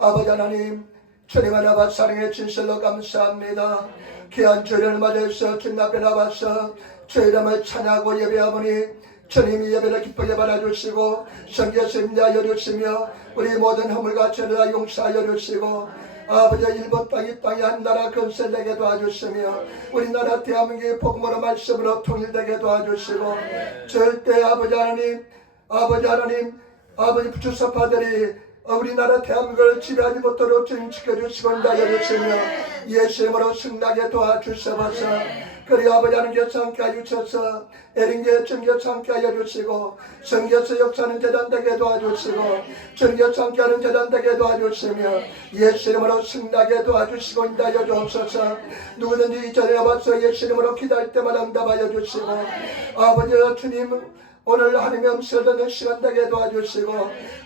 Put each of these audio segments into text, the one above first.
아버지 하나님, 주님 하나님 사랑의 진실로 감사합니다. 귀한 주일을 맞이해서 주님 앞에 나와서 주 이름을 찬양하고 예배하오니 주님이 예배를 기쁘게 받아주시고 성결을 인하여 주시며 우리 모든 허물과 죄를 다 용서하여 주시고 아버지 일본 땅이 한 나라 건설되게 도와주시며 우리나라 대한민국의 복음으로 말씀으로 통일되게 도와주시고 절대 아버지 하나님 주사파들이 우리나라 대한민국을 지배하지 못하도록 주님 지켜주시고 인도하여 주시며 예수 이름으로 승리하게 도와주셔서 그리 아버지 하나님께서 함께 하여 주셔서 에린교회 전교차 함께 하여 주시고 성교사 역사는 재단되게 도와주시고 전교차 함께하는 재단되게 도와주시며 예수 이름으로 승리하게 도와주시고 인도하여 주옵소서. 누구든지 이전에 와서 예수 이름으로 기도할 때마다 응답하여 주시고 아버지 주님 오늘 하나님의 음성을 듣는 시간 되게 도와주시고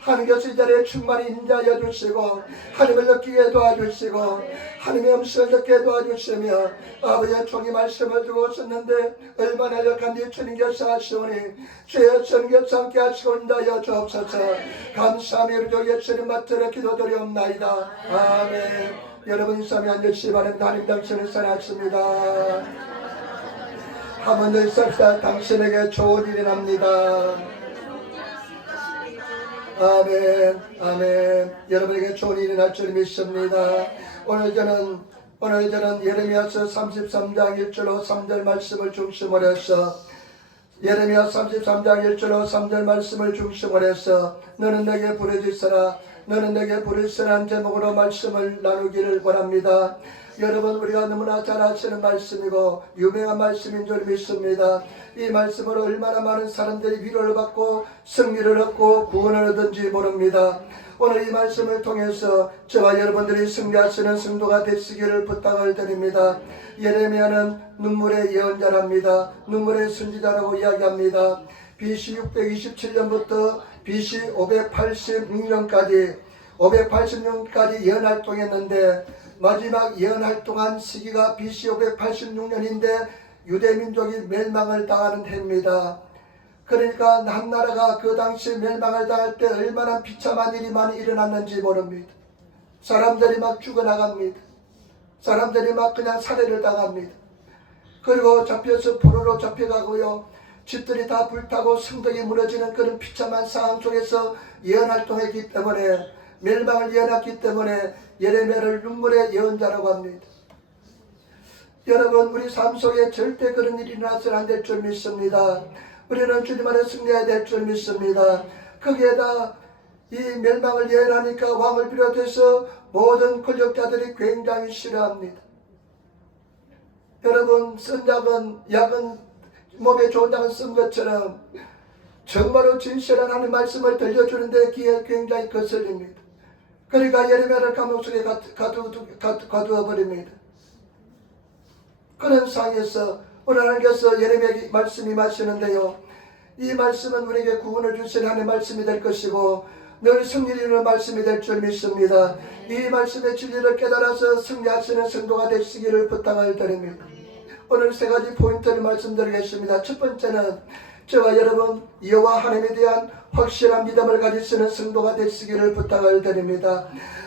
하나님께서 이 자리에 충만히 인자하여 주시고 하나님을 느끼게 도와주시고 하나님의 음성을 듣게 도와주시며 아버지의 종이 말씀을 두고 썼는데 얼마나 역한지 주님께서 하시오니 주의 성교사 함께 하시고 인자하여 주옵소서. 감사하며 우리 예수님 맞들어 기도드리옵나이다. 아멘. 여러분 이 삶에 앉으시기 바랍니다. 하나님 당신을 사랑하십니다. 한번 더 있읍시다. 당신에게 좋은 일이 납니다. 아멘. 아멘. 여러분에게 좋은 일이 날 줄 믿습니다. 오늘 저는 예레미야서 33장 1절로 3절 말씀을 중심으로 해서 예레미야 33장 1절로 3절 말씀을 중심으로 해서 너는 내게 부르짖으라 너는 내게 부르짖으라는 제목으로 말씀을 나누기를 원합니다. 여러분 우리가 너무나 잘 아시는 말씀이고 유명한 말씀인 줄 믿습니다. 이 말씀으로 얼마나 많은 사람들이 위로를 받고 승리를 얻고 구원을 얻은지 모릅니다. 오늘 이 말씀을 통해서 저와 여러분들이 승리하시는 성도가 되시기를 부탁을 드립니다. 예레미야는 눈물의 예언자랍니다. 눈물의 선지자라고 이야기합니다. BC 627년부터 BC 586년까지 예언활동했는데 마지막 예언활동한 시기가 BC 586년인데 유대민족이 멸망을 당하는 해입니다. 그러니까 한 나라가 그 당시 멸망을 당할 때 얼마나 비참한 일이 많이 일어났는지 모릅니다. 사람들이 막 죽어나갑니다. 사람들이 막 그냥 살해를 당합니다. 그리고 잡혀서 포로로 잡혀가고요. 집들이 다 불타고 성벽이 무너지는 그런 비참한 상황 속에서 예언활동했기 때문에 멸망을 예언했기 때문에 예레미야를 눈물의 예언자라고 합니다. 여러분 우리 삶 속에 절대 그런 일이 일어나서는 안 될 줄 믿습니다. 우리는 주님 안에 승리해야 될 줄 믿습니다. 거기에다 이 멸망을 예언하니까 왕을 비롯해서 모든 권력자들이 굉장히 싫어합니다. 여러분 쓴 약은 몸에 좋은 약은 쓴 것처럼 정말로 진실한 하나님 말씀을 들려주는데 귀에 굉장히 거슬립니다. 그러니까 예레미야를 감옥 속에 가두어 버립니다. 그런 상황에서 오늘 하나님께서 예레미야에게 말씀이 마시는데요. 이 말씀은 우리에게 구원을 주신 하나님의 말씀이 될 것이고 늘 승리를 이루는 말씀이 될 줄 믿습니다. 이 말씀의 진리를 깨달아서 승리하시는 성도가 되시기를 부탁을 드립니다. 오늘 세 가지 포인트를 말씀드리겠습니다. 첫 번째는 저와 여러분 여호와 하나님에 대한 확실한 믿음을 가지시는 성도가 되시기를 부탁을 드립니다.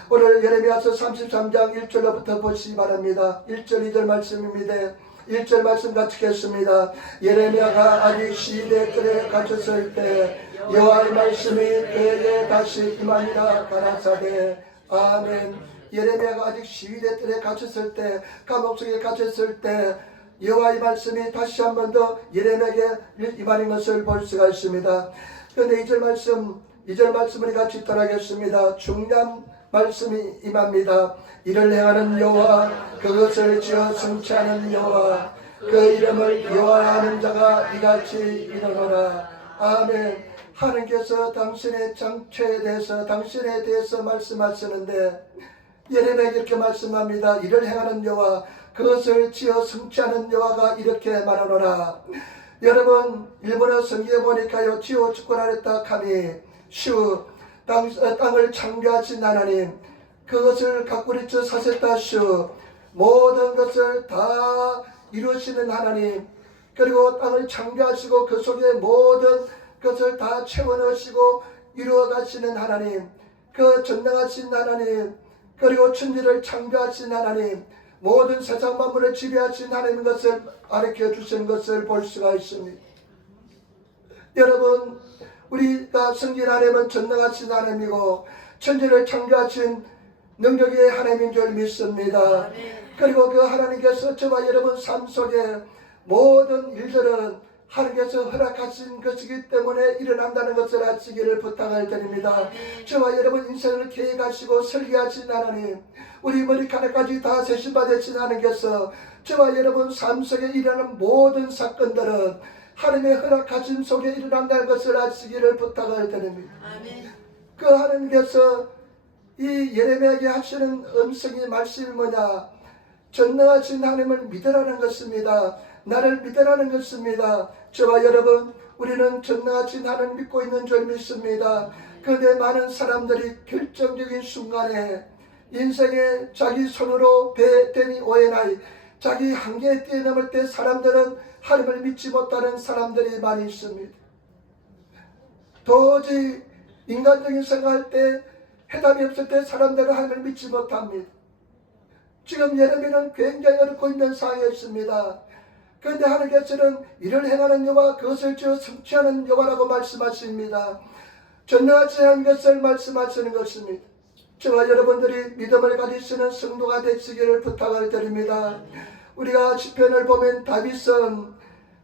오늘 예레미야서 33장 1절로부터 보시기 바랍니다. 1절 2절 말씀입니다. 1절 말씀 같이 읽겠습니다. 예레미야가 아직 시대 뜰에 갇혔을 때 여호와의 말씀이 그에게 다시 임하니라 가라사대. 아멘. 예레미야가 아직 시대 뜰에 갇혔을 때 감옥 속에 갇혔을 때 여호와의 말씀이 다시 한 번 더 예레미야에게 임하는 것을 볼 수가 있습니다. 그런데 2절 말씀을 같이 따라하겠습니다. 중요한 말씀이 임합니다. 이를 행하는 여호와 그것을 지어 성취하는 여호와 그 이름을 여호와하는 자가 이같이 이르노라. 아멘. 하나님께서 당신의 장체에 대해서 당신에 대해서 말씀하시는데 예레미야에게 이렇게 말씀합니다. 이를 행하는 여호와 그것을 지어 성취하는 여호와가 이렇게 말하노라. 여러분 일본어 성경에 보니까요 지오 축구라랬다 카미 슈 땅을 창조하신 하나님 그것을 가꾸리쳐 사셨다 슈 모든 것을 다 이루시는 하나님 그리고 땅을 창조하시고 그 속에 모든 것을 다 채워넣으시고 이루어 가시는 하나님 그 전능하신 하나님, 그리고 천지를 창조하신 하나님, 모든 세상 만물을 지배하신 하나님 것을 가르쳐 주시는 것을 볼 수가 있습니다. 여러분, 우리가 섬긴 하나님은 전능하신 하나님이고 천지를 창조하신 능력의 하나님인 줄 믿습니다. 그리고 그 하나님께서 저와 여러분 삶 속에 모든 일들은 하나님께서 허락하신 것이기 때문에 일어난다는 것을 아시기를 부탁을 드립니다. 저와 여러분 인생을 계획하시고 설계하신 하나님, 우리 머리카락까지 다 세심받으신 하나님께서 저와 여러분 삶 속에 일어나는 모든 사건들은 하나님의 허락하심 속에 일어난다는 것을 아시기를 부탁을 드립니다. 그 하나님께서 이 예레미야에게 하시는 음성의 말씀이 뭐냐? 전능하신 하나님을 믿으라는 것입니다. 나를 믿으라는 것입니다. 저와 여러분, 우리는 전능하신 하나님 믿고 있는 줄 믿습니다. 그런데 많은 사람들이 결정적인 순간에 인생에 자기 손으로 배되니 오해나이, 자기 한계에 뛰어넘을 때 사람들은 하나님을 믿지 못하는 사람들이 많이 있습니다. 도저히 인간적인 생각할 때 해답이 없을 때 사람들은 하나님을 믿지 못합니다. 지금 예레미야는 굉장히 어렵고 있는 상황에 있습니다. 그런데 하나님께서는 이를 행하는 여호와 그것을 지어 성취하는 여호와라고 말씀하십니다. 전능하신 하나님 것을 말씀하시는 것입니다. 저와 여러분들이 믿음을 가지시는 성도가 되시기를 부탁을 드립니다. 우리가 시편을 보면 다윗은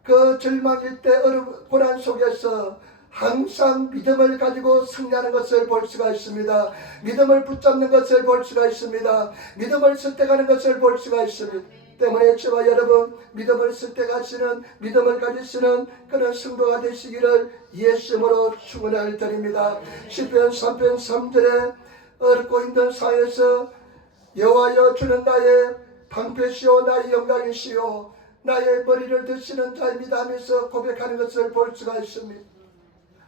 그 절망일 때 어려운 고난 속에서 항상 믿음을 가지고 승리하는 것을 볼 수가 있습니다. 믿음을 붙잡는 것을 볼 수가 있습니다. 믿음을 선택하는 것을 볼 수가 있습니다. 때문에 저와 여러분 믿음을 선택하시는, 믿음을 가지시는 그런 성도가 되시기를 예수님으로 축원을 드립니다. 시편 3편 3절에 어렵고 힘든 상황에서 여호와여 주는 나의 방패시오 나의 영광이시오 나의 머리를 드시는 자입니다 하면서 고백하는 것을 볼 수가 있습니다.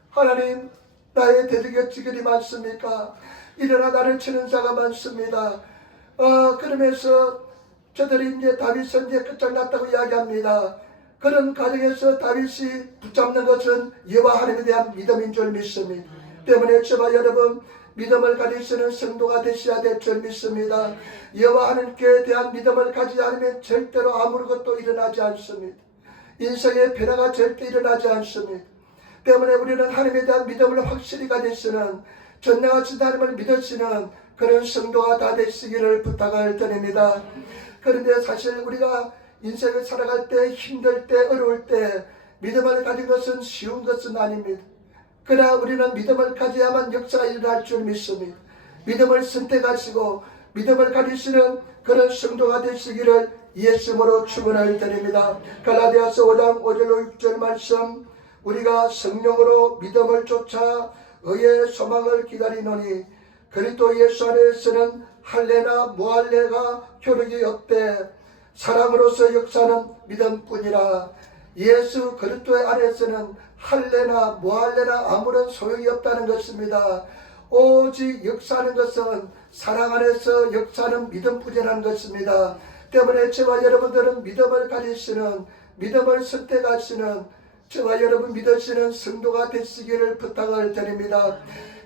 하나님, 나의 대적이 많습니까? 일어나 나를 치는 자가 많습니다. 그러면서 저들이 이제 다윗은 이제 끝장났다고 이야기합니다. 그런 과정에서 다윗이 붙잡는 것은 여호와 하나님에 대한 믿음인 줄 믿습니다. 때문에 저와 여러분 믿음을 가지시는 성도가 되셔야 될 줄 믿습니다. 여호와 하나님께 대한 믿음을 가지지 않으면 절대로 아무것도 일어나지 않습니다. 인생의 변화가 절대 일어나지 않습니다. 때문에 우리는 하나님에 대한 믿음을 확실히 가지시는, 전능하신 하나님을 믿으시는 그런 성도가 다 되시기를 부탁을 드립니다. 그런데 사실 우리가 인생을 살아갈 때, 힘들 때, 어려울 때 믿음을 가진 것은 쉬운 것은 아닙니다. 그러나 우리는 믿음을 가져야만 역사가 일어날 줄 믿습니다. 믿음을 선택하시고 믿음을 가지시는 그런 성도가 되시기를 예수님으로 축원을 드립니다. 갈라디아서 5장 5절로 6절 말씀, 우리가 성령으로 믿음을 쫓아 의의 소망을 기다리노니 그리스도 예수 안에서는 할례나 무할례가 효력이 없되 사랑으로서 역사는 믿음뿐이라. 예수 그리스도 안에서는 할례나 무할례나 아무런 소용이 없다는 것입니다. 오직 역사하는 것은 사랑 안에서 역사는 믿음뿐이라는 것입니다. 때문에 저와 여러분들은 믿음을 가지시는, 믿음을 선택하시는, 저와 여러분 믿으시는 성도가 되시기를 부탁을 드립니다.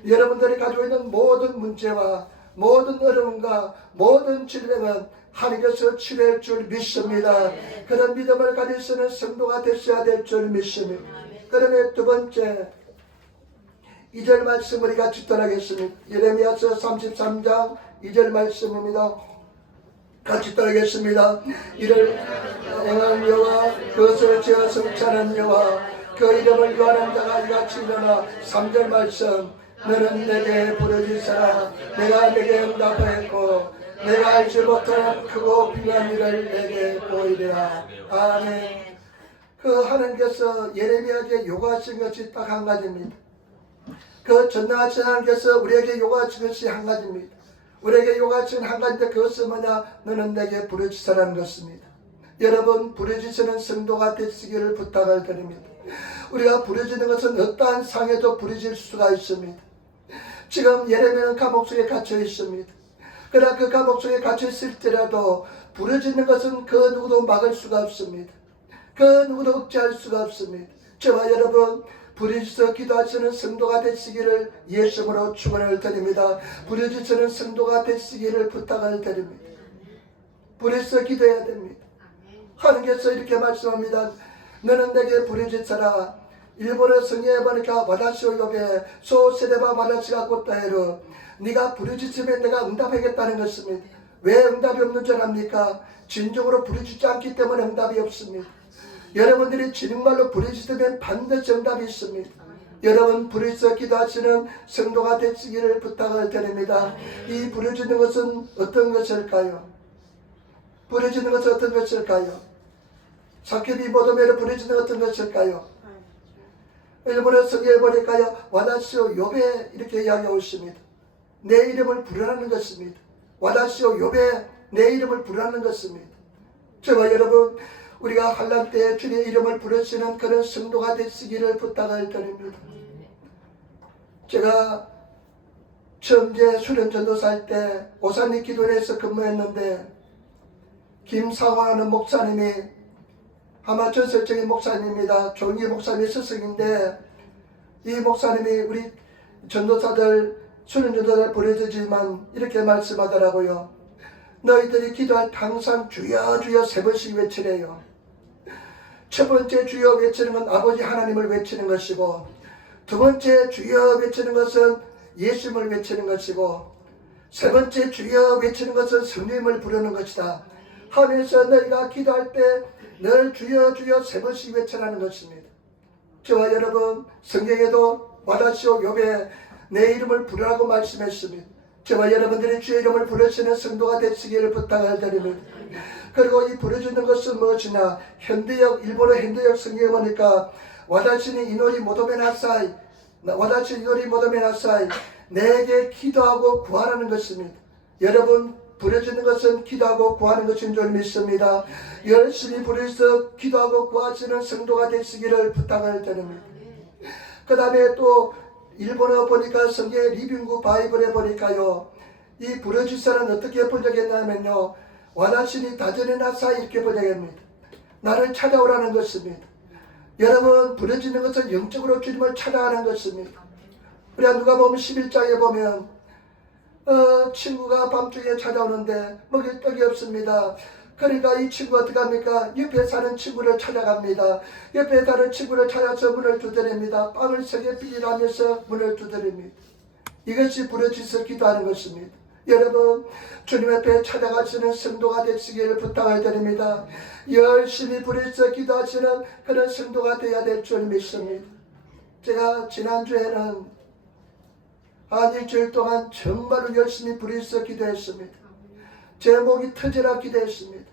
여러분들이 가지고 있는 모든 문제와 모든 어려움과 모든 질병은 하나님께서 치료할 줄 믿습니다. 그런 믿음을 가지시는 성도가 되셔야 될 줄 믿습니다. 그러면 두 번째 2절 말씀 우리 같이 따라하겠습니다. 예레미야서 33장 2절 말씀입니다. 같이 따르겠습니다. 이를 행한 여호와 그것을 지어 성취하는 여호와 그 이름을 구하는 자가 이같이 일어나. 3절 말씀, 너는 내게 부르짖으라. 내가 내게 응답하였고 내가 알지 못하는 크고 비밀한 일을 내게 보이리라. 아멘. 그 하나님께서 예레미야에게 요구하신 것이 딱 한 가지입니다. 그 전능하신 하나님께서 우리에게 요구하신 것이 한 가지입니다. 우리에게 요구하신 한 가지인데 그것은 뭐냐? 너는 내게 부르짖으라는 것입니다. 여러분, 부르짖으는 성도가 되시기를 부탁을 드립니다. 우리가 부르짖는 것은 어떠한 상에도 부르짖을 수가 있습니다. 지금 예레미야는 감옥 속에 갇혀 있습니다. 그러나 그 감옥 속에 갇혀 있을지라도 부르짖는 것은 그 누구도 막을 수가 없습니다. 그 누구도 억제할 수가 없습니다. 저와 여러분, 부르짖어 기도하시는 성도가 되시기를 예수님으로 축원을 드립니다. 부르짖는 성도가 되시기를 부탁을 드립니다. 부르짖어 기도해야 됩니다. 하나님께서 이렇게 말씀합니다. 너는 내게 부르짖어라. 일본어 성경에 보니까 와다시오 요베 소세레바 와다시가 꽃다에로 네가 부르짖으면 내가 응답하겠다는 것입니다. 왜 응답이 없는 줄 압니까? 진정으로 부르짖지 않기 때문에 응답이 없습니다. 여러분들이 진정말로 부르짖으면 반드시 응답이 있습니다. 여러분 부르짖어 기도하시는 성도가 되시기를 부탁을 드립니다. 이 부르짖는 것은 어떤 것일까요? 부르짖는 것은 어떤 것일까요? 사케비 모도메를 부르짖는 어떤 것일까요? 일본어 성경에 보니까요, 와다시오 요베 이렇게 이야기하고 있습니다. 내 이름을 부르라는 것입니다. 와다시오 요베 내 이름을 부르라는 것입니다. 저와 여러분, 우리가 환난 때에 주님의 이름을 부르시는 그런 성도가 되시기를 부탁을 드립니다. 제가 처음 수련 전도사 할 때 오산리 기도원에서 근무했는데 김상화하는 목사님이 아마 전설적인 목사님입니다. 조은기 목사님의 스승인데 이 목사님이 우리 전도사들 수련 전도사를 보내주지만 이렇게 말씀하더라고요. 너희들이 기도할 때 항상 주여 주여 3번씩 외치래요. 첫 번째 주여 외치는 건 아버지 하나님을 외치는 것이고, 두 번째 주여 외치는 것은 예수님을 외치는 것이고, 세 번째 주여 외치는 것은 성령님을 부르는 것이다 하면서 너희가 기도할 때 늘 주여 주여 3번씩 외치라는 것입니다. 저와 여러분, 성경에도 와다시오 요베 내 이름을 부르라고 말씀했습니다. 저와 여러분들이 주의 이름을 부르시는 성도가 되시기를 부탁을 드립니다. 그리고 이 부르짖는 것은 무엇이냐? 현대역, 일본어 현대역 성경에 보니까 와다시니 이노리 모도메 나사이, 와다시 이노리 모도메 나사이, 내게 기도하고 구하라는 것입니다. 여러분, 부르짖는 것은 기도하고 구하는 것인 줄 믿습니다. 열심히 부르짖어 기도하고 구하시는 성도가 되시기를 부탁을 드립니다. 그 다음에 또 일본어 보니까 성경의 리빙구 바이블에 보니까요, 이 부르짖어는 어떻게 번역했냐면요, 와다시니 다전에 나사 이렇게 번역합니다. 나를 찾아오라는 것입니다. 여러분, 부르짖는 것은 영적으로 주님을 찾아가는 것입니다. 우리가 누가복음 11장에 보면 친구가 밤중에 찾아오는데 먹을 떡이 없습니다. 그러니까 이 친구가 어떻게 합니까? 옆에 사는 친구를 찾아갑니다. 옆에 사는 친구를 찾아서 문을 두드립니다. 빵을 3개 삐질하면서 문을 두드립니다. 이것이 부르짖어 기도하는 것입니다. 여러분, 주님 앞에 찾아가시는 성도가 되시기를 부탁을 드립니다. 열심히 부르짖어 기도하시는 그런 성도가 되어야 될 줄 믿습니다. 제가 지난주에는 한 일주일 동안 정말로 열심히 부르짖어 기도했습니다. 제 목이 터지라 기도했습니다.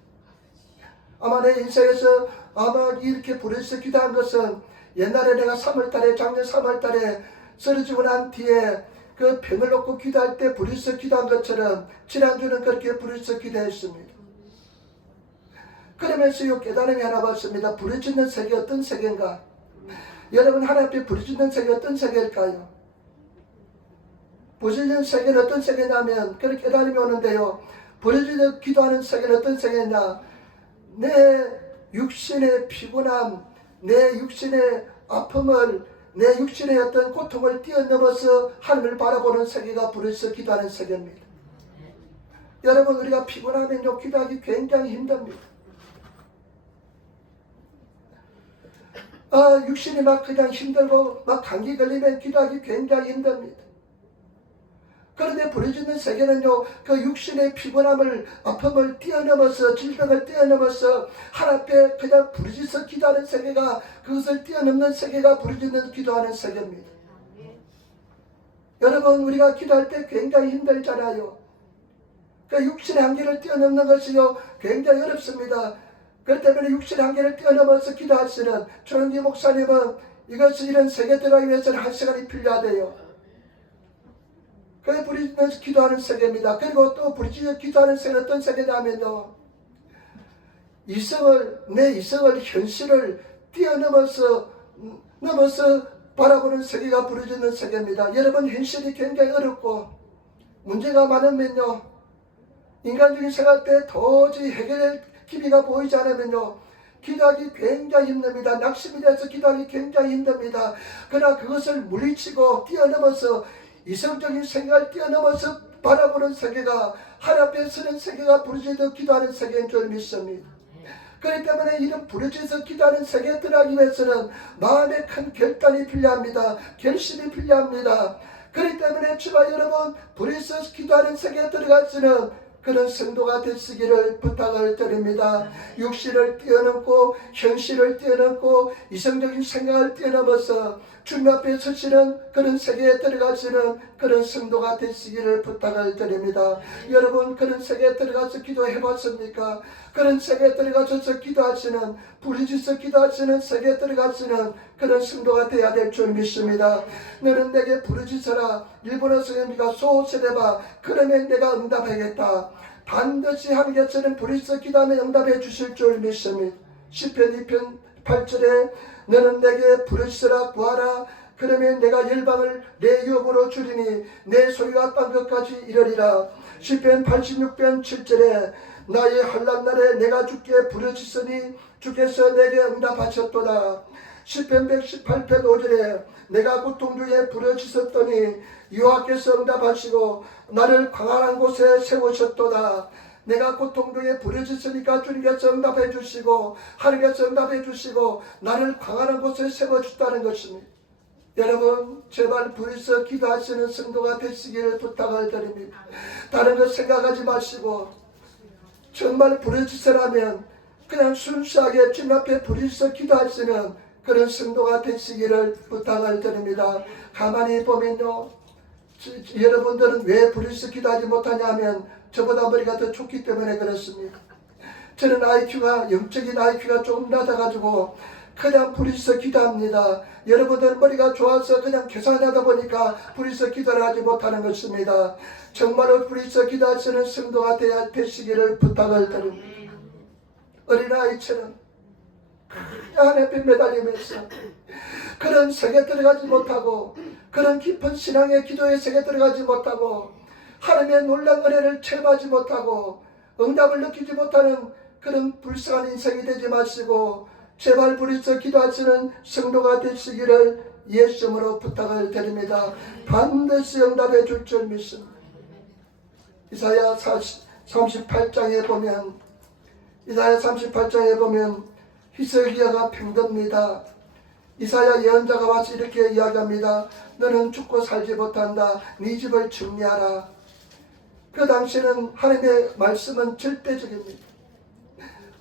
아마 내 인생에서 아마 이렇게 부르짖어 기도한 것은 옛날에 내가 3월달에 작년 3월달에 쓰러지고 난 뒤에 그 병을 놓고 기도할 때 부르짖어 기도한 것처럼 지난주는 그렇게 부르짖어 기도했습니다. 그러면서 이 깨달음이 하나 왔습니다. 부르짖는 세계 어떤 세계인가? 여러분, 하나님 앞에 부르짖는 세계 어떤 세계일까요? 부르짖는 세계는 어떤 세계냐면 그런 깨달음이 오는데요, 부르짖어 기도하는 세계는 어떤 세계냐? 내 육신의 피곤함, 내 육신의 아픔을, 내 육신의 어떤 고통을 뛰어넘어서 하늘을 바라보는 세계가 부르짖어 기도하는 세계입니다. 여러분, 우리가 피곤하면요, 기도하기 굉장히 힘듭니다. 육신이 막 그냥 힘들고 막 감기 걸리면 기도하기 굉장히 힘듭니다. 그런데 부르짖는 세계는요, 그 육신의 피곤함을, 아픔을 뛰어넘어서, 질병을 뛰어넘어서 하나님 앞에 그냥 부르짖어 기도하는 세계가, 그것을 뛰어넘는 세계가 부르짖는 기도하는 세계입니다. 여러분, 우리가 기도할 때 굉장히 힘들잖아요. 그 육신의 한계를 뛰어넘는 것이요, 굉장히 어렵습니다. 그렇기 때문에 육신의 한계를 뛰어넘어서 기도하시는 조은기 목사님은 이것을 이런 세계 들어가기 위해서는 1시간이 필요하대요. 그게 부르짖는 기도하는 세계입니다. 그리고 또 부르짖어 기도하는 세계는 어떤 세계냐면요, 내 이성을, 현실을 뛰어넘어서 바라보는 세계가 부르짖는 세계입니다. 여러분, 현실이 굉장히 어렵고 문제가 많으면요, 인간적인 생활 때 도저히 해결할 기미가 보이지 않으면요, 기도하기 굉장히 힘듭니다. 낙심이 돼서 기도하기 굉장히 힘듭니다. 그러나 그것을 물리치고 뛰어넘어서 이성적인 생각을 뛰어넘어서 바라보는 세계가, 하나님 앞에 서는 세계가 부르짖어 기도하는 세계인 줄 믿습니다. 그렇기 때문에 이런 부르짖어 기도하는 세계에 들어가기 위해서는 마음의 큰 결단이 필요합니다. 결심이 필요합니다. 그렇기 때문에 주와 여러분, 부르짖어 기도하는 세계에 들어갈수는 그런 성도가 되시기를 부탁을 드립니다. 육신을 뛰어넘고 현실을 뛰어넘고 이성적인 생각을 뛰어넘어서 주님 앞에 서시는 그런 세계에 들어가시는 그런 성도가 되시기를 부탁을 드립니다. 여러분, 그런 세계에 들어가서 기도해 봤습니까? 그런 세계에 들어가셔서 기도하시는, 부르짖어 기도하시는 세계에 들어가시는 그런 성도가 되어야 될 줄 믿습니다. 너는 내게 부르짖어라. 일본어 성경입니까? 소세레바. 그러면 내가 응답하겠다. 반드시 하나님께서는 부르짖어 기도하면 응답해 주실 줄 믿습니다. 시편 2편 8절에 너는 내게 부르짖어라 구하라. 그러면 내가 열방을 내 유업으로 주리니 내 소유와 땅 끝까지 이르리라. 시편 86편 7절에 나의 환난 날에 내가 주께 부르짖으니 주께서 내게 응답하셨도다. 시편 118편 5절에 내가 고통 중에 부르짖었더니 여호와께서 응답하시고 나를 광활한 곳에 세우셨도다. 내가 고통 중에 부르짖으니까 주님께서 응답해 주시고 하나님께서 응답해 주시고 나를 광활한 곳에 세워주셨다는 것입니다. 여러분, 제발 부르짖어 기도하시는 성도가 되시기를 부탁을 드립니다. 다른 것 생각하지 마시고 정말 부르짖으라면 그냥 순수하게 주님 앞에 부르짖어 기도하시는 그런 성도가 되시기를 부탁을 드립니다. 가만히 보면요, 여러분들은 왜 부르짖어 기도하지 못하냐면 저보다 머리가 더 좋기 때문에 그렇습니다. 저는 영적인 IQ가 조금 낮아가지고 그냥 부르짖어 기도합니다. 여러분들은 머리가 좋아서 그냥 계산하다 보니까 부르짖어 기도를 하지 못하는 것입니다. 정말로 부르짖어 기도하시는 성도가 되시기를 부탁을 드립니다. 어린아이처럼 하나님 앞에 매달리면서 그런 세계에 들어가지 못하고 그런 깊은 신앙의 기도의 세계에 들어가지 못하고 하나님의 놀라운 은혜를 체험하지 못하고 응답을 느끼지 못하는 그런 불쌍한 인생이 되지 마시고 제발 부르짖어 기도하시는 성도가 되시기를 예수님으로 부탁을 드립니다. 반드시 응답해 줄 줄 믿습니다. 이사야 38장에 보면 히스기야가 병듭니다. 이사야 예언자가 와서 이렇게 이야기합니다. 너는 죽고 살지 못한다. 네 집을 정리하라. 그 당시에는 하나님의 말씀은 절대적입니다.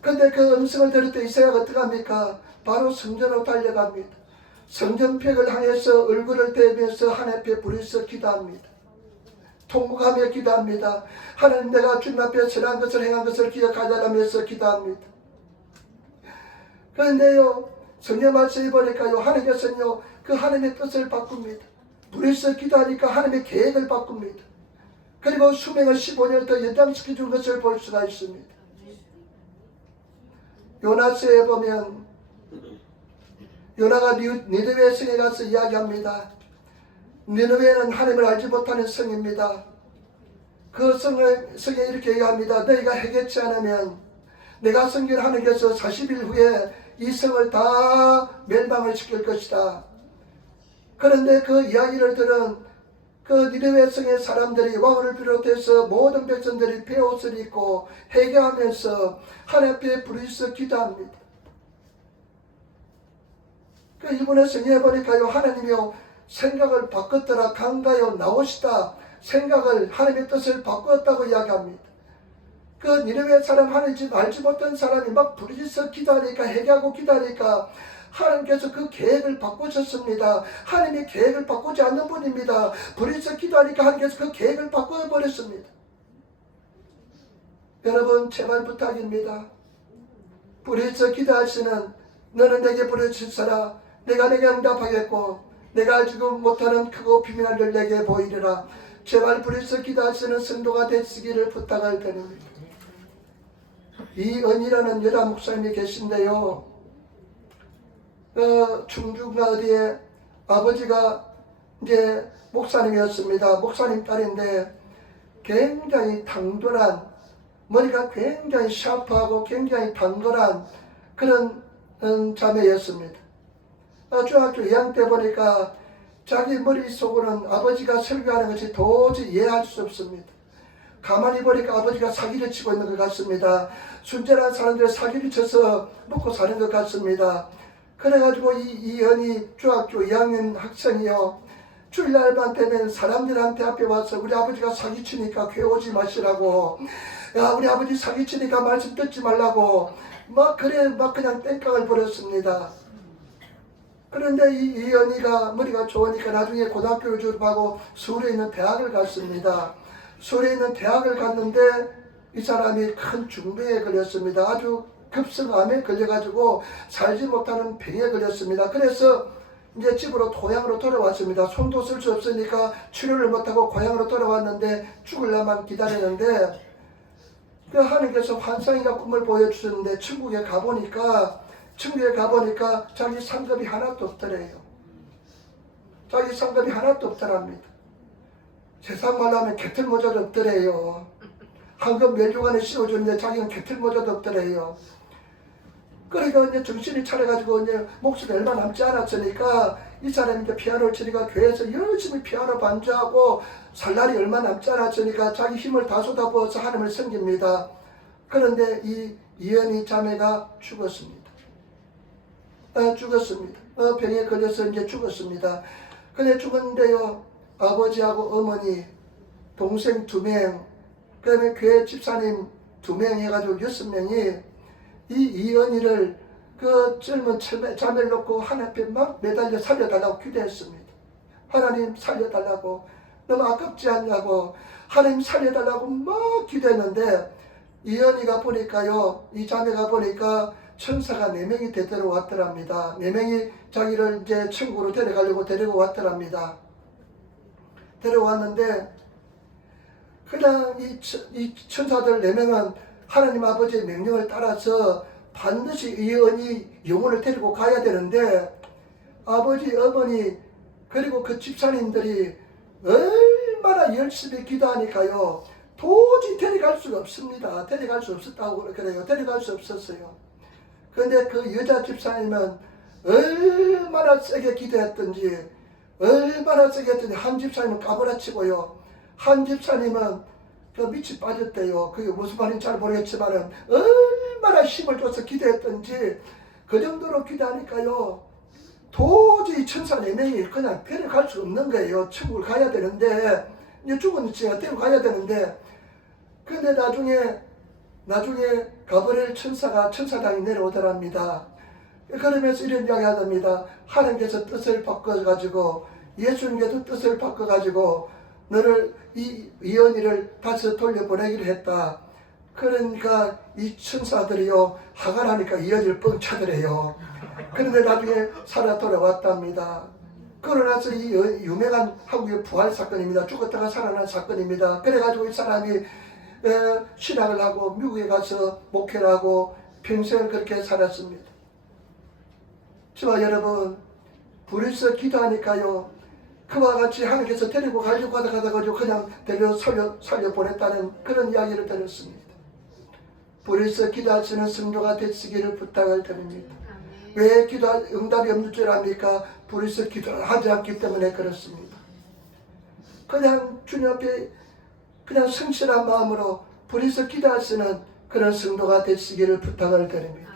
그런데 그 음성을 들을 때 이사야가 어떻게 합니까? 바로 성전으로 달려갑니다. 성전벽을 향해서 얼굴을 대면서 하나님 앞에 부르짖어 기도합니다. 통곡하며 기도합니다. 하나님, 내가 주님 앞에 선한 것을 행한 것을 기억하자라면서 기도합니다. 그런데요, 성경 말씀을 보니까요, 하나님께서는요, 그 하나님의 뜻을 바꿉니다. 부르짖어 기도하니까 하나님의 계획을 바꿉니다. 그리고 수명을 15년을 더 연장시켜 준 것을 볼 수가 있습니다. 요나서에 보면 요나가 니느웨 성에 가서 이야기합니다. 니느웨는 하나님을 알지 못하는 성입니다. 그 성에 이렇게 얘기합니다. 너희가 해결치 않으면 내가 성전 하나님께서 40일 후에 이 성을 다 멸망을 시킬 것이다. 그런데 그 이야기를 들은 그 니느웨 성의 사람들이 왕을 비롯해서 모든 백성들이 베옷을 입고 회개하면서 하나님 앞에 부르짖어 기도합니다. 그 일본의 성경에 보니까요, 하나님이요 생각을 바꿨더라. 강가요 나오시다. 생각을, 하나님의 뜻을 바꾸었다고 이야기합니다. 그 니느웨 사람, 하나님 집 알지 못한 사람이 막 부르짖어 기도하니까, 회개하고 기도하니까 하나님께서 그 계획을 바꾸셨습니다. 하나님이 계획을 바꾸지 않는 분입니다. 부르짖어 기도하니까 하나님께서 그 계획을 바꿔버렸습니다. 여러분, 제발 부탁입니다. 부르짖어 기도하시는 너는 내게 부르짖어라. 내가 내게 응답하겠고 내가 알지 못하는 크고 비밀한 일 내게 보이리라. 제발 부르짖어 기도하시는 성도가 되시기를 부탁을 드립니다. 이은이라는 여자 목사님이 계신데요, 충주가 어디에 아버지가 이제 목사님이었습니다. 목사님 딸인데 굉장히 당돌한, 머리가 굉장히 샤프하고 굉장히 당돌한 그런 자매였습니다. 중학교 2학년 때 보니까 자기 머릿속으로는 아버지가 설교하는 것이 도저히 이해할 수 없습니다. 가만히 보니까 아버지가 사기를 치고 있는 것 같습니다. 순전한 사람들의 사기를 쳐서 먹고 사는 것 같습니다. 그래가지고 이현이 중학교 2학년 학생이요, 주일날만 되면 사람들한테 앞에 와서 우리 아버지가 사기치니까 교회 오지 마시라고, 야 우리 아버지 사기치니까 말씀 듣지 말라고 막 그냥 땡깡을 부렸습니다. 그런데 이현이가 머리가 좋으니까 나중에 고등학교를 졸업하고 서울에 있는 대학을 갔습니다. 서울에 있는 대학을 갔는데 이 사람이 큰 중병에 걸렸습니다. 아주 급성암에 걸려가지고 살지 못하는 병에 걸렸습니다. 그래서 이제 집으로 고향으로 돌아왔습니다. 손도 쓸 수 없으니까 치료를 못하고 고향으로 돌아왔는데 죽을라만 기다리는데 그 하나님께서 환상이가 꿈을 보여주셨는데 천국에 가보니까 자기 상급이 하나도 없더래요. 자기 상급이 하나도 없더랍니다. 세상 말로 하면 개틀모자도 없더래요. 황금 멸류관을 씌워주는데 자기는 개틀모자도 없더래요. 그러니까 이제 정신이 차려가지고 이제 목숨이 얼마 남지 않았으니까 이 사람이 이제 피아노를 치니까 교회에서 열심히 피아노 반주하고 살 날이 얼마 남지 않았으니까 자기 힘을 다 쏟아부어서 하나님을 섬깁니다. 그런데 이현이 자매가 죽었습니다. 병에 걸려서 이제 죽었습니다. 근데 죽었는데요, 아버지하고 어머니, 동생 2명, 그 다음에 교회 집사님 2명 해가지고 6명이 이 이현이를 그 젊은 자매를 놓고 하나님 앞에 막 매달려 살려달라고 기도했습니다. 하나님 살려달라고, 너무 아깝지 않냐고 하나님 살려달라고 막 기도했는데 이현이가 보니까요, 이 자매가 보니까 천사가 4명이 되돌아왔더랍니다. 4명이 자기를 이제 천국으로 데려가려고 데리고 왔더랍니다. 데려왔는데 그냥 이 천사들 4명은 하나님 아버지의 명령을 따라서 반드시 이현이 영혼을 데리고 가야 되는데 아버지, 어머니 그리고 그 집사님들이 얼마나 열심히 기도하니까요, 도저히 데려갈 수가 없습니다. 데려갈 수 없었다고 그래요. 데려갈 수 없었어요. 그런데 그 여자 집사님은 얼마나 세게 기도했던지 한 집사님은 까불어치고요, 한 집사님은 그 밑이 빠졌대요. 그게 무슨 말인지 잘 모르겠지만 얼마나 힘을 줘서 기도했던지 그 정도로 기도하니까요, 도저히 천사 4명이 그냥 데려갈 수 없는 거예요. 천국을 가야 되는데, 이제 죽었으니까 데려가야 되는데, 근데 나중에 가브리엘 천사가 천사당이 내려오더랍니다. 그러면서 이런 이야기 하답니다. 하나님께서 뜻을 바꿔가지고, 예수님께서 뜻을 바꿔가지고 너를 이현이를 다시 돌려보내기로 했다. 그러니까 이 천사들이요, 화가 나니까 이현이를 뻥 차더래요. 그런데 나중에 살아 돌아왔답니다. 그러고 나서 이 유명한 한국의 부활 사건입니다. 죽었다가 살아난 사건입니다. 그래가지고 이 사람이 신학을 하고 미국에 가서 목회를 하고 평생을 그렇게 살았습니다. 저와 여러분, 불의서 기도하니까요, 그와 같이 하나님께서 데리고 가려고 하다가 그냥 데려 살려보냈다는 그런 이야기를 들었습니다. 불의서 기도하시는 성도가 되시기를 부탁을 드립니다. 왜 응답이 없는 줄 압니까? 불의서 기도를 하지 않기 때문에 그렇습니다. 그냥 주님 앞에 그냥 성실한 마음으로 불의서 기도하시는 그런 성도가 되시기를 부탁을 드립니다.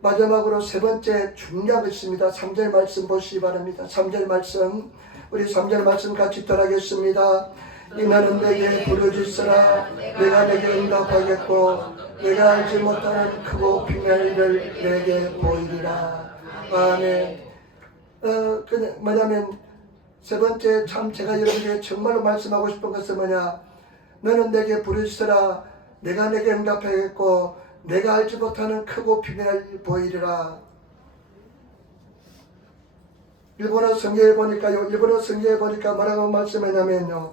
마지막으로 3번째 중요한 것입니다. 3절 말씀 보시기 바랍니다. 3절 말씀, 우리 3절 말씀 같이 따라하겠습니다. 너는 내게 부르짖으라. 내가 내게 응답하겠고 내가 알지 못하는 크고 비밀한 일을 내게 보이리라. 아멘. 뭐냐면 3번째, 참 제가 여러분에게 정말로 말씀하고 싶은 것은 뭐냐, 너는 내게 부르짖으라. 내가 내게 응답하겠고 내가 알지 못하는 크고 비밀한 일을 보이리라. 일본어 성경에 보니까 뭐라고 말씀하냐면요,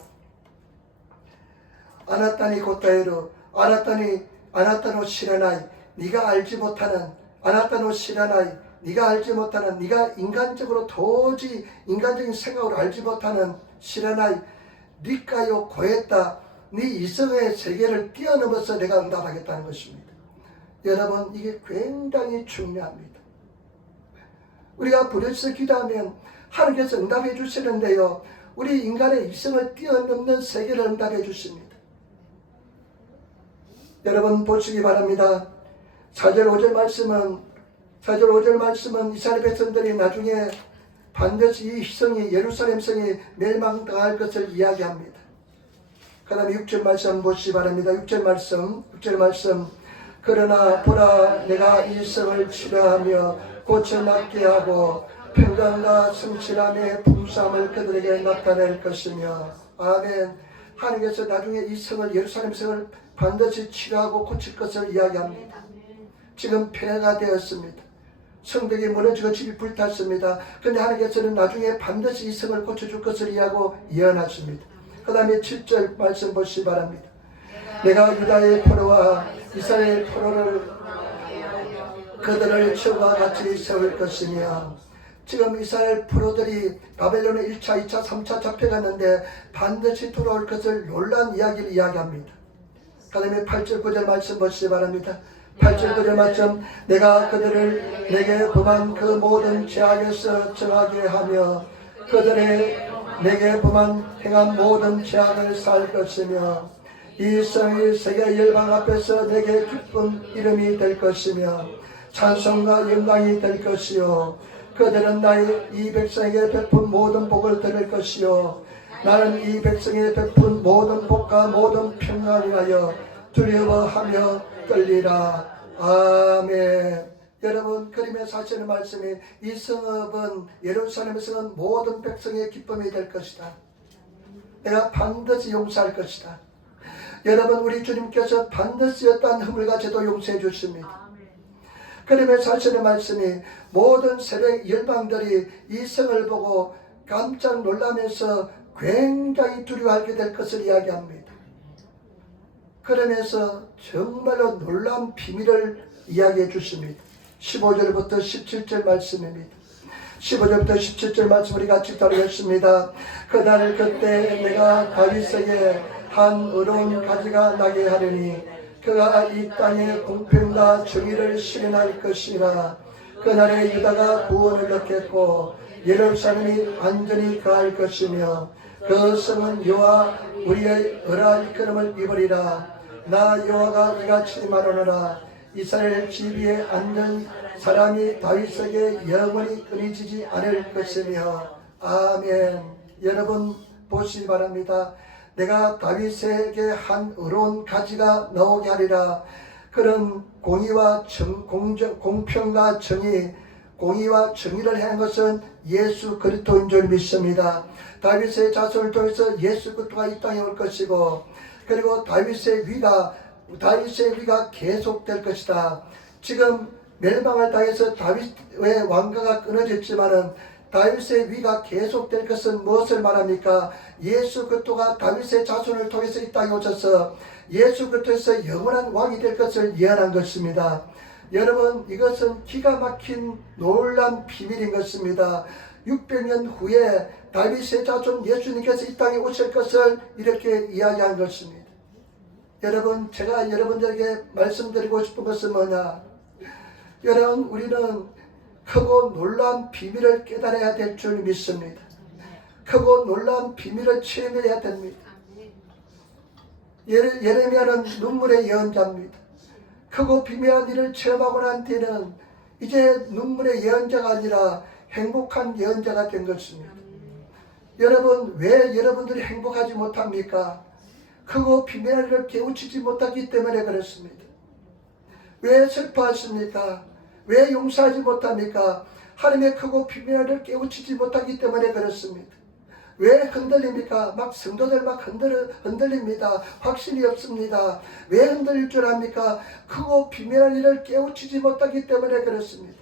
아나타니 고타에루, 아나타노 시라나이, 네가 알지 못하는, 아나타노 시라나이, 네가 알지 못하는, 네가 인간적으로 도저히 인간적인 생각으로 알지 못하는 시라나이, 니까요 고했다, 네 이성의 세계를 뛰어넘어서 내가 응답하겠다는 것입니다. 여러분, 이게 굉장히 중요합니다. 우리가 부르짖어 기도하면 하나님께서 응답해 주시는데요, 우리 인간의 이성을 뛰어넘는 세계를 응답해 주십니다. 여러분 보시기 바랍니다. 4절 5절 말씀은 이스라엘 백성들이 나중에 반드시 이 성이, 예루살렘 성이 멸망당할 것을 이야기합니다. 그 다음에 6절 말씀 보시기 바랍니다. 6절 말씀. 그러나 보라, 내가 이 성을 치료하며 고쳐낫게 하고 평강과 성실함의 풍성함을 그들에게 나타낼 것이며. 아멘. 하나님께서 나중에 이 성을, 예루살렘 성을 반드시 치료하고 고칠 것을 이야기합니다. 지금 폐허가 되었습니다. 성벽이 무너지고 집이 불탔습니다. 그런데 하나님께서는 나중에 반드시 이 성을 고쳐줄 것을 예언하십니다. 그 다음에 7절 말씀 보시기 바랍니다. 내가 유다의 포로와 이스라엘의 포로를 그들을 처와 같이 세울 것이며. 지금 이스라엘 포로들이 바벨론에 1차, 2차, 3차 잡혀갔는데 반드시 돌아올 것을 놀란 이야기를 이야기합니다. 그 다음에 8절 9절 말씀 보시기 바랍니다. 8절 9절 말씀. 내가 그들을 내게 범한 그 모든 죄악에서 정하게 하며 그들의 내게 범한 행한 모든 죄악을 살 것이며 이 성이 세계 열방 앞에서 내게 기쁜 이름이 될 것이며 찬송과 영광이 될 것이요 그들은 나의 이 백성에게 베푼 모든 복을 들을 것이요 나는 이 백성에게 베푼 모든 복과 모든 평안을 위하여 두려워하며 떨리라. 아멘. 여러분, 그림에서 하시는 말씀이 이 성읍은, 예루살렘 성은 모든 백성의 기쁨이 될 것이다. 내가 반드시 용서할 것이다. 여러분, 우리 주님께서 반드시 어떠한 허물과 죄도 용서해 주십니다. 그림에서 하시는 말씀이 모든 세력 열방들이 이 성을 보고 깜짝 놀라면서 굉장히 두려워하게 될 것을 이야기합니다. 그러면서 정말로 놀라운 비밀을 이야기해 주십니다. 15절부터 17절 말씀입니다. 15절부터 17절 말씀 우리 같이 따르겠습니다. 그날 그때 내가 다윗에게 한 의로운 가지가 나게 하리니 그가 이 땅에 공평과 정의를 실현할 것이라. 그날에 유다가 구원을 얻겠고 예루살렘이 완전히 거할 것이며 그 성은 여호와 우리의 은하 이끌음을 입으리라. 나 여호와가 이같이 말하노라. 이스라엘 집 위에 앉은 사람이 다윗에게 영원히 끊이지지 않을 것이며. 아멘. 여러분 보시기 바랍니다. 내가 다윗에게 한 의로운 가지가 나오게 하리라. 그런 공의와 공평과 정의, 공의와 정의를 한 것은 예수 그리스도인 줄 믿습니다. 다윗의 자손을 통해서 예수 그리스도가 이 땅에 올 것이고 그리고 다윗의 위가 계속될 것이다. 지금 멸망을 당해서 다윗의 왕가가 끊어졌지만은 다윗의 위가 계속될 것은 무엇을 말합니까? 예수 그리스도가 다윗의 자손을 통해서 이 땅에 오셔서 예수 그리스도에서 영원한 왕이 될 것을 예언한 것입니다. 여러분, 이것은 기가 막힌 놀라운 비밀인 것입니다. 600년 후에 다윗의 자손 예수님께서 이 땅에 오실 것을 이렇게 이야기한 것입니다. 여러분, 제가 여러분들에게 말씀드리고 싶은 것은 뭐냐? 여러분, 우리는 크고 놀라운 비밀을 깨달아야 될 줄 믿습니다. 크고 놀라운 비밀을 체험해야 됩니다. 예레미야는 눈물의 예언자입니다. 크고 비밀한 일을 체험하고 난 뒤는 이제 눈물의 예언자가 아니라 행복한 예언자가 된 것입니다. 여러분, 왜 여러분들이 행복하지 못합니까? 크고 비밀한 일을 깨우치지 못하기 때문에 그렇습니다. 왜 슬퍼하십니까? 왜 용서하지 못합니까? 하나님의 크고 비밀한 일을 깨우치지 못하기 때문에 그렇습니다. 왜 흔들립니까? 막 성도들 막 흔들립니다. 확신이 없습니다. 왜 흔들릴 줄 압니까? 크고 비밀한 일을 깨우치지 못하기 때문에 그렇습니다.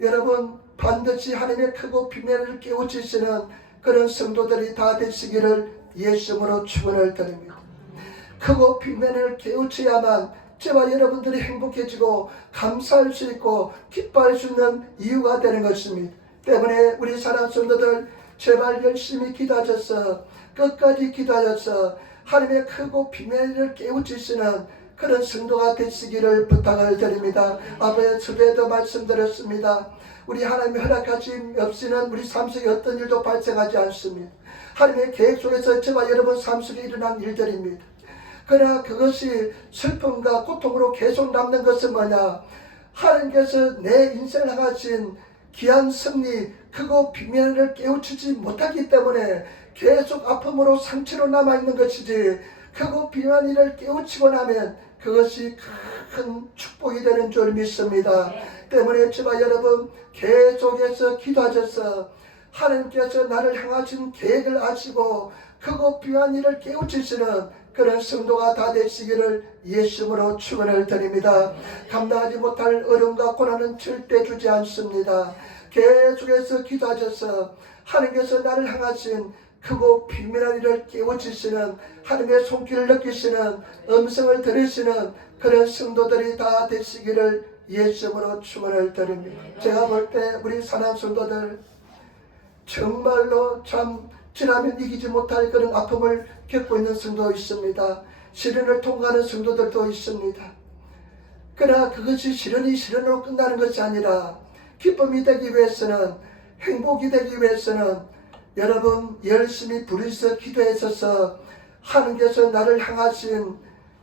여러분, 반드시 하나님의 크고 비밀한 일을 깨우치시는 그런 성도들이 다 되시기를 예수님으로 축원을 드립니다. 크고 비밀한 일을 깨우쳐야만 저와 여러분들이 행복해지고 감사할 수 있고 기뻐할 수 있는 이유가 되는 것입니다. 때문에 우리 사랑하는 성도들, 제발 열심히 기도하셔서 끝까지 기도하셔서 하나님의 크고 비밀한 일을 깨우치시는 그런 성도가 되시기를 부탁을 드립니다. 아버지, 주에도 말씀드렸습니다. 우리 하나님의 허락하심 없이는 우리 삶 속에 어떤 일도 발생하지 않습니다. 하나님의 계획 속에서 저와 여러분 삶 속에 일어난 일들입니다. 그러나 그것이 슬픔과 고통으로 계속 남는 것은 뭐냐? 하나님께서 내 인생을 향하신 귀한 승리, 크고 비밀을 깨우치지 못하기 때문에 계속 아픔으로 상처로 남아있는 것이지, 크고 비밀한 일을 깨우치고 나면 그것이 큰 축복이 되는 줄 믿습니다. 때문에 저와 여러분 계속해서 기도하셔서 하나님께서 나를 향하신 계획을 아시고 크고 비밀한 일을 깨우치시는 그런 성도가 다 되시기를 예수님으로 축원을 드립니다. 감당하지 못할 어려움과 고난은 절대 주지 않습니다. 계속해서 기도하셔서 하나님께서 나를 향하신 크고 비밀한 일을 깨우치시는, 하나님의 손길을 느끼시는, 음성을 들으시는 그런 성도들이 다 되시기를 예수님으로 축원을 드립니다. 제가 볼 때 우리 사랑 성도들 정말로 참 지나면 이기지 못할 그런 아픔을 겪고 있는 성도 있습니다. 시련을 통과하는 성도들도 있습니다. 그러나 그것이 시련으로 끝나는 것이 아니라 기쁨이 되기 위해서는, 행복이 되기 위해서는 여러분 열심히 부르짖어 기도했어서 하나님께서 나를 향하신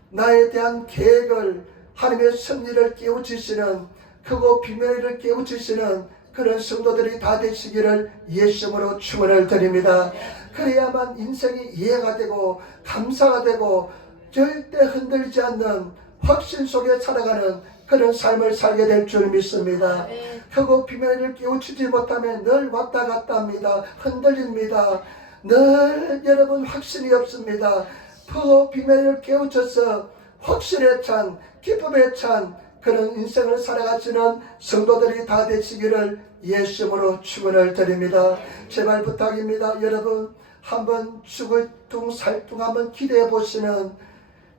나에 대한 계획을, 하나님의 섭리를 깨우치시는, 크고 비밀을 깨우치시는 그런 성도들이 다 되시기를 예수님으로 축원을 드립니다. 그래야만 인생이 이해가 되고 감사가 되고 절대 흔들리지 않는 확신 속에 살아가는 그런 삶을 살게 될 줄 믿습니다. 크고 비밀을 깨우치지 못하면 늘 왔다 갔다 합니다. 흔들립니다. 늘 여러분 확신이 없습니다. 크고 비밀을 깨우쳐서 확신에 찬, 기쁨에 찬 그런 인생을 살아가시는 성도들이 다 되시기를 예수님으로 축원을 드립니다. 제발 부탁입니다. 여러분 한번 죽을 둥 살 둥 한번 기대해 보시는,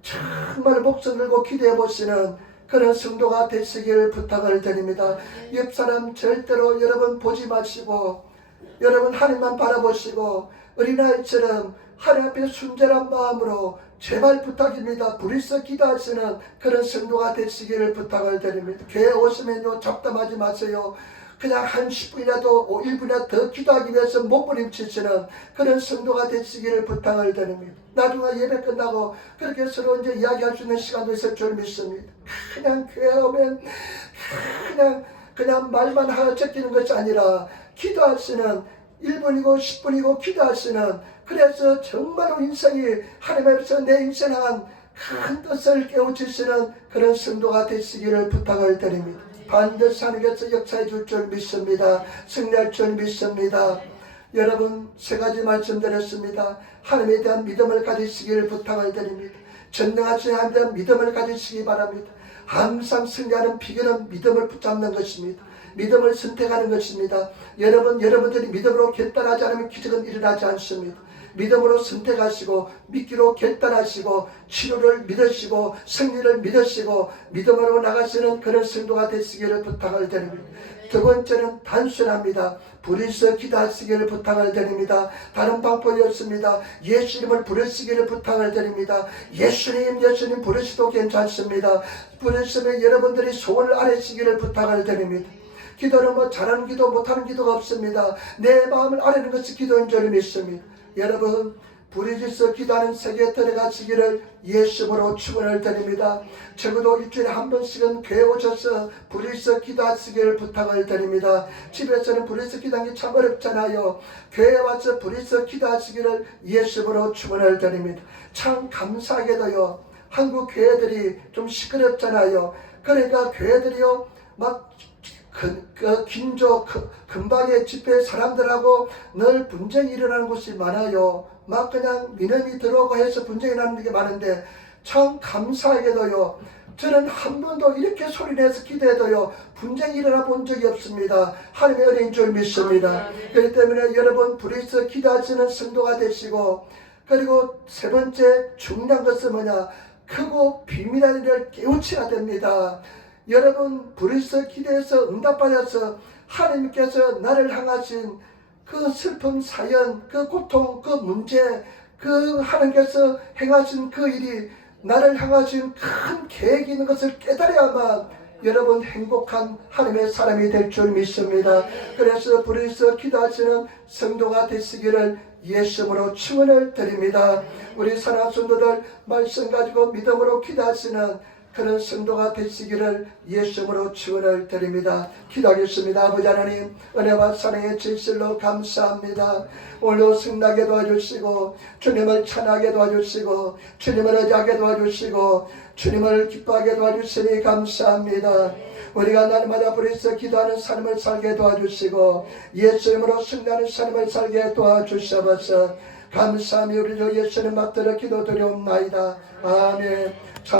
정말 목숨 걸고 기대해 보시는 그런 성도가 되시기를 부탁을 드립니다. 옆 사람 절대로 여러분 보지 마시고 여러분 하나님만 바라보시고 어린아이처럼 하나님 앞에 순전한 마음으로 제발 부탁입니다. 부르짖어 기도하시는 그런 성도가 되시기를 부탁을 드립니다. 교회 오시면요 잡담하지 마세요. 그냥 한 10분이라도 1분이라도 더 기도하기 위해서 몸부림치시는 그런 성도가 되시기를 부탁을 드립니다. 나중에 예배 끝나고 그렇게 서로 이제 이야기할 수 있는 시간도 있을 줄 믿습니다. 그냥 교회 오면 그냥 말만 하나 적히는 것이 아니라 기도하시는, 1분이고 10분이고 기도하시는, 그래서 정말로 인생이 하나님 앞에서 내 인생 향한 큰 뜻을 깨우치시는 그런 성도가 되시기를 부탁을 드립니다. 반드시 하나님께서 역사해 줄 줄 믿습니다. 승리할 줄 믿습니다. 여러분 세 가지 말씀드렸습니다. 하나님에 대한 믿음을 가지시기를 부탁을 드립니다. 전능하신 하나님에 대한 믿음을 가지시기 바랍니다. 항상 승리하는 비결은 믿음을 붙잡는 것입니다. 믿음을 선택하는 것입니다. 여러분들이 믿음으로 결단하지 않으면 기적은 일어나지 않습니다. 믿음으로 선택하시고 믿기로 결단하시고 치료를 믿으시고 승리를 믿으시고 믿음으로 나가시는 그런 성도가 되시기를 부탁을 드립니다. 두 번째는 단순합니다. 부르짖어 기도하시기를 부탁을 드립니다. 다른 방법이 없습니다. 예수님을 부르시기를 부탁을 드립니다. 예수님 부르시도 괜찮습니다. 부르시면 여러분들이 소원을 아뢰시기를 부탁을 드립니다. 기도는 뭐 잘하는 기도 못하는 기도가 없습니다. 내 마음을 아뢰는 것이 기도인 줄 믿습니다. 여러분 부르짖어 기도하는 세계에 들어가시기를 예수님으로 축원을 드립니다. 적어도 일주일에 한 번씩은 교회 오셔서 부르짖어 기도하시기를 부탁을 드립니다. 집에서는 부르짖어 기도하기 참 어렵잖아요. 교회에 와서 부르짖어 기도하시기를 예수님으로 축원을 드립니다. 참 감사하게도요, 한국 교회들이 좀 시끄럽잖아요. 그러니까 교회들이요 막 근방의 집회 사람들하고 늘 분쟁이 일어나는 곳이 많아요. 막 그냥 민원이 들어오고 해서 분쟁이 나는 게 많은데 참 감사하게도요, 저는 한 번도 이렇게 소리내서 기도해도요 분쟁이 일어나 본 적이 없습니다. 하나님의 은혜인 줄 믿습니다. 그렇기 때문에 여러분 부르짖어 기도하시는 성도가 되시고, 그리고 세 번째 중요한 것은 뭐냐, 크고 비밀한 일을 깨우쳐야 됩니다. 여러분 부르짖어 기도해서 응답받아서 하나님께서 나를 향하신 그 슬픔 사연, 그 고통, 그 문제, 그 하나님께서 행하신 그 일이 나를 향하신 큰 계획이 있는 것을 깨달아야만 여러분 행복한 하나님의 사람이 될 줄 믿습니다. 그래서 불의서 기도하시는 성도가 되시기를 예수님으로 축원을 드립니다. 우리 사랑하는 성도들 말씀 가지고 믿음으로 기도하시는 그런 성도가 되시기를 예수님으로 축원을 드립니다. 기도하겠습니다. 아버지 하나님, 은혜와 사랑의 진실로 감사합니다. 오늘도 승나게 도와주시고 주님을 찬하게 도와주시고 주님을 의지하게 도와주시고 주님을 기뻐하게 도와주시니 감사합니다. 우리가 날마다 불의서 기도하는 삶을 살게 도와주시고 예수님으로 승리하는 삶을 살게 도와주셔서 감사하며 우리 주 예수님 맡들어 기도드리옵나이다. 아멘.